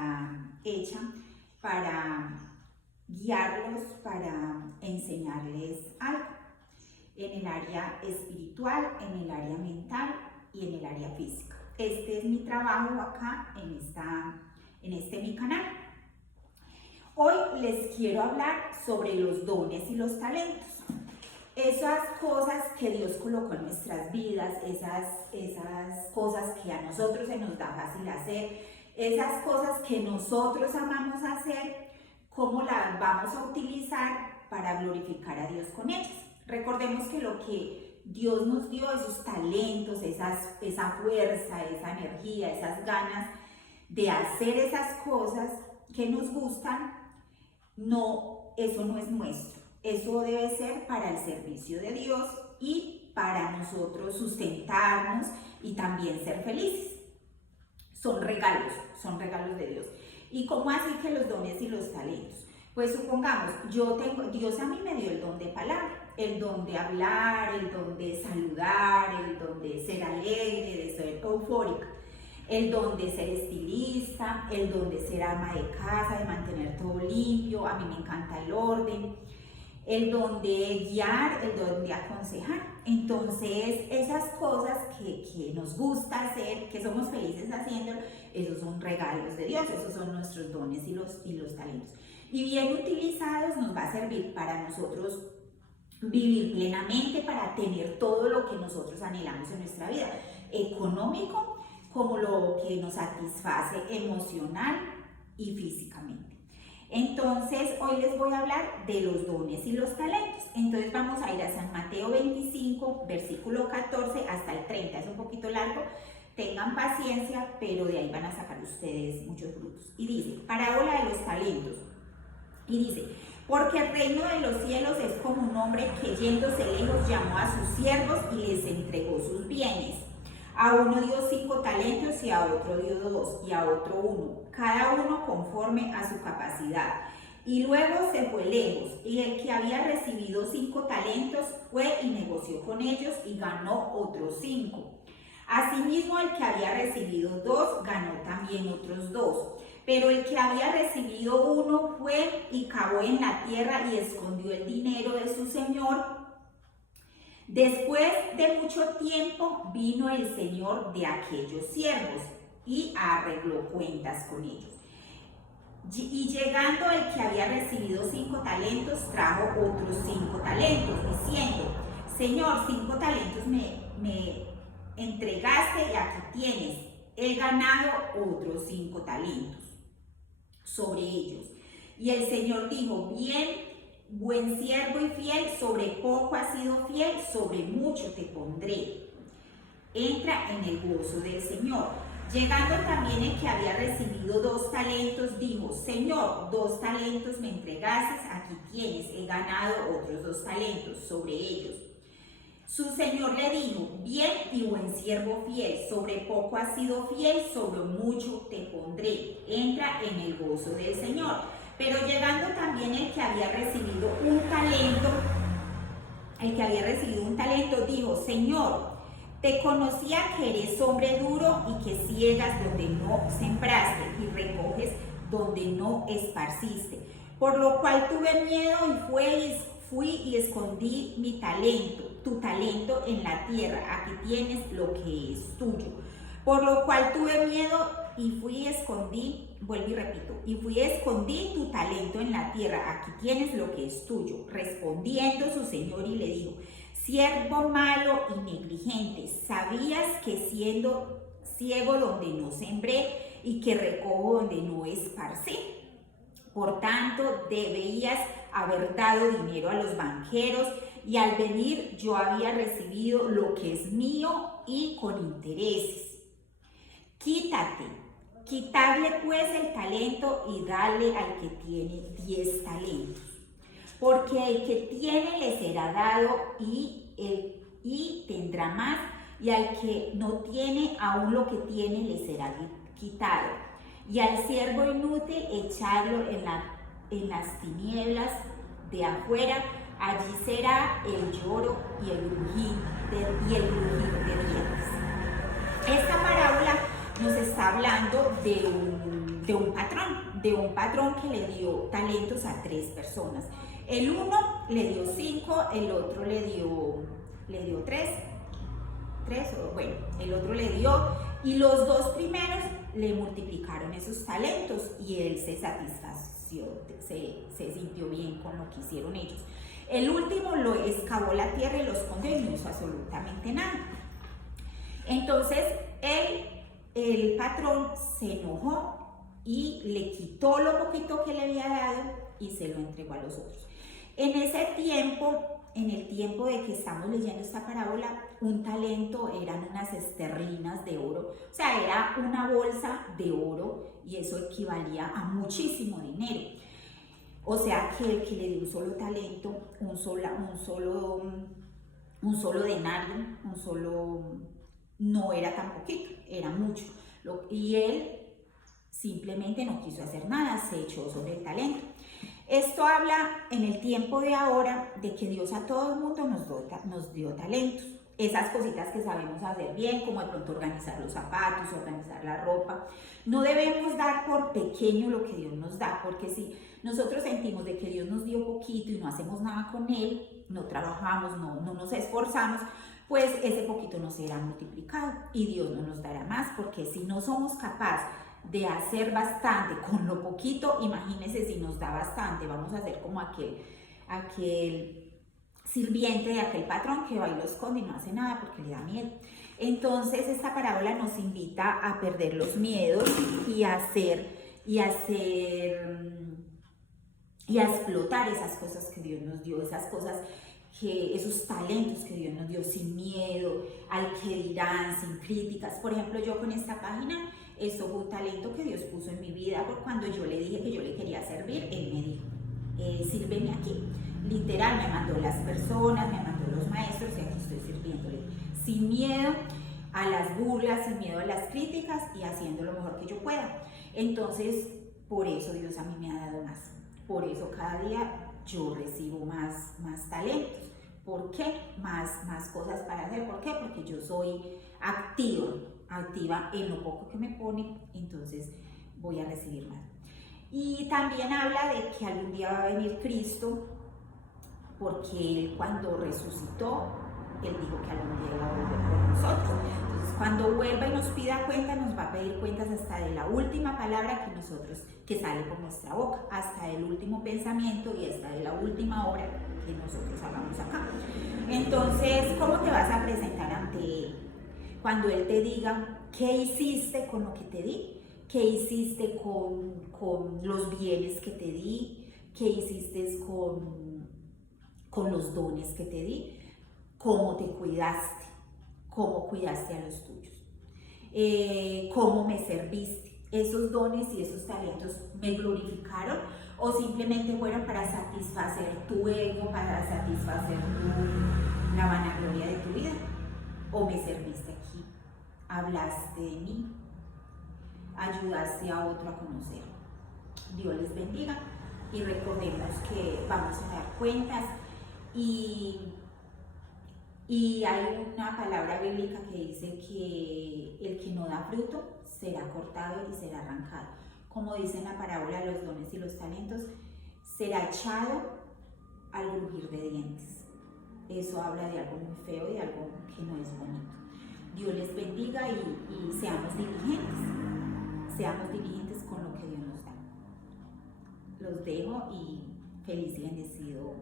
está hecha para guiarlos, para enseñarles algo en el área espiritual, en el área mental y en el área física. Este es mi trabajo acá en este mi canal. Hoy les quiero hablar sobre los dones y los talentos. Esas cosas que Dios colocó en nuestras vidas, esas cosas que a nosotros se nos da fácil hacer, esas cosas que nosotros amamos hacer, cómo las vamos a utilizar para glorificar a Dios con ellas. Recordemos que lo que Dios nos dio, esos talentos, esa fuerza, esa energía, esas ganas de hacer esas cosas que nos gustan, eso no es nuestro. Eso debe ser para el servicio de Dios y para nosotros sustentarnos y también ser felices. Son regalos de Dios. ¿Y cómo así que los dones y los talentos? Pues supongamos, Dios a mí me dio el don de palabra, el don de hablar, el don de saludar, el don de ser alegre, de ser eufórica, el don de ser estilista, el don de ser ama de casa, de mantener todo limpio, a mí me encanta el orden, el don de guiar, el don de aconsejar. Entonces, esas cosas que nos gusta hacer, que somos felices haciendo, esos son regalos de Dios, esos son nuestros dones y los talentos. Y bien utilizados nos va a servir para nosotros vivir plenamente, para tener todo lo que nosotros anhelamos en nuestra vida, económico, como lo que nos satisface emocional y físicamente. Entonces, hoy les voy a hablar de los dones y los talentos. Entonces, vamos a ir a San Mateo 25, versículo 14 hasta el 30. Es un poquito largo, tengan paciencia, pero de ahí van a sacar ustedes muchos frutos. Y dice, parábola de los talentos. Y dice, porque el reino de los cielos es como un hombre que yéndose lejos llamó a sus siervos y les entregó sus bienes. A uno dio 5 talentos y a otro dio 2 y a otro 1, cada uno conforme a su capacidad. Y luego se fue lejos, y el que había recibido 5 talentos fue y negoció con ellos y ganó otros 5. Asimismo, el que había recibido 2 ganó también otros 2. Pero el que había recibido 1 fue y cavó en la tierra y escondió el dinero de su señor. Después de mucho tiempo vino el señor de aquellos siervos y arregló cuentas con ellos. Y llegando el que había recibido 5 talentos, trajo otros 5 talentos, diciendo, Señor, 5 talentos me entregaste y aquí tienes, he ganado otros 5 talentos sobre ellos. Y el Señor dijo, bien, buen siervo y fiel, sobre poco has sido fiel, sobre mucho te pondré. Entra en el gozo del Señor. Llegando también el que había recibido 2 talentos, dijo, Señor, 2 talentos me entregaste, aquí tienes, he ganado otros 2 talentos sobre ellos. Su señor le dijo, bien y buen siervo fiel, sobre poco has sido fiel, sobre mucho te pondré. Entra en el gozo del Señor. Pero llegando también el que había recibido un talento, dijo, Señor, te conocía que eres hombre duro y que ciegas donde no sembraste y recoges donde no esparciste. Por lo cual tuve miedo y fui y escondí tu talento en la tierra. Aquí tienes lo que es tuyo. Por lo cual tuve miedo y fui y escondí tu talento en la tierra, aquí tienes lo que es tuyo. Respondiendo su señor y le dijo, siervo malo y negligente, sabías que siendo ciego donde no sembré y que recojo donde no esparcí. Por tanto, debías haber dado dinero a los banqueros y al venir yo había recibido lo que es mío y con intereses. Quitadle pues el talento y dale al que tiene 10 talentos. Porque el que tiene le será dado y tendrá más, y al que no tiene, aún lo que tiene le será quitado. Y al siervo inútil echadlo en las tinieblas de afuera, allí será el lloro y el crujir de dientes. Esta parábola nos está hablando de un patrón que le dio talentos a 3 personas. El uno le dio 5, el otro le dio 3, bueno, el otro le dio, y los 2 primeros le multiplicaron esos talentos y él se satisfació, se sintió bien con lo que hicieron ellos. El último lo excavó la tierra y lo escondió y no hizo absolutamente nada. Entonces el patrón se enojó y le quitó lo poquito que le había dado y se lo entregó a los otros. En ese tiempo, en el tiempo de que estamos leyendo esta parábola, un talento eran unas esterlinas de oro, o sea, era una bolsa de oro y eso equivalía a muchísimo dinero. O sea, que el que le dio un solo talento, un solo denario, no era tan poquito, era mucho. Y él simplemente no quiso hacer nada, se echó sobre el talento. Esto habla en el tiempo de ahora de que Dios a todo el mundo nos dio talentos. Esas cositas que sabemos hacer bien, como de pronto organizar los zapatos, organizar la ropa. No debemos dar por pequeño lo que Dios nos da, porque si nosotros sentimos de que Dios nos dio poquito y no hacemos nada con Él, no trabajamos, no nos esforzamos, pues ese poquito no será multiplicado y Dios no nos dará más, porque si no somos capaces de hacer bastante con lo poquito, imagínense si nos da bastante, vamos a hacer como aquel sirviente de aquel patrón que va y lo esconde y no hace nada porque le da miedo. Entonces esta parábola nos invita a perder los miedos y a explotar esas cosas que Dios nos dio, esos talentos que Dios nos dio sin miedo, al que dirán, sin críticas. Por ejemplo, yo con esta página, eso fue un talento que Dios puso en mi vida, porque cuando yo le dije que yo le quería servir, Él me dijo, sírveme aquí. Literal, me mandó las personas, me mandó los maestros y aquí estoy sirviéndole, sin miedo a las burlas, sin miedo a las críticas y haciendo lo mejor que yo pueda. Entonces, por eso Dios a mí me ha dado más. Por eso cada día yo recibo más talentos. ¿Por qué? Más cosas para hacer. ¿Por qué? Porque yo soy activa en lo poco que me pone, entonces voy a recibir más. Y también habla de que algún día va a venir Cristo, porque Él cuando resucitó, Él dijo que algún día iba a volver por nosotros. Entonces cuando vuelva y nos pida cuentas, nos va a pedir cuentas hasta de la última palabra que sale por nuestra boca, hasta el último pensamiento y hasta de la última obra que nosotros hagamos acá. Entonces, ¿cómo te vas a presentar ante Él? Cuando Él te diga, ¿qué hiciste con lo que te di? ¿Qué hiciste con los bienes que te di? ¿Qué hiciste con los dones que te di? ¿Cómo te cuidaste? ¿Cómo cuidaste a los tuyos? ¿Cómo me serviste? ¿Esos dones y esos talentos me glorificaron o simplemente fueron para satisfacer tu ego, para satisfacer la vanagloria de tu vida? ¿O me serviste aquí? ¿Hablaste de mí? ¿Ayudaste a otro a conocer? Dios les bendiga y recordemos que vamos a dar cuentas y hay una palabra bíblica que dice que el que no da fruto será cortado y será arrancado. Como dice en la parábola, los dones y los talentos será echado al crujir de dientes. Eso habla de algo muy feo, de algo que no es bonito. Dios les bendiga y seamos diligentes con lo que Dios nos da. Los dejo y feliz y bendecido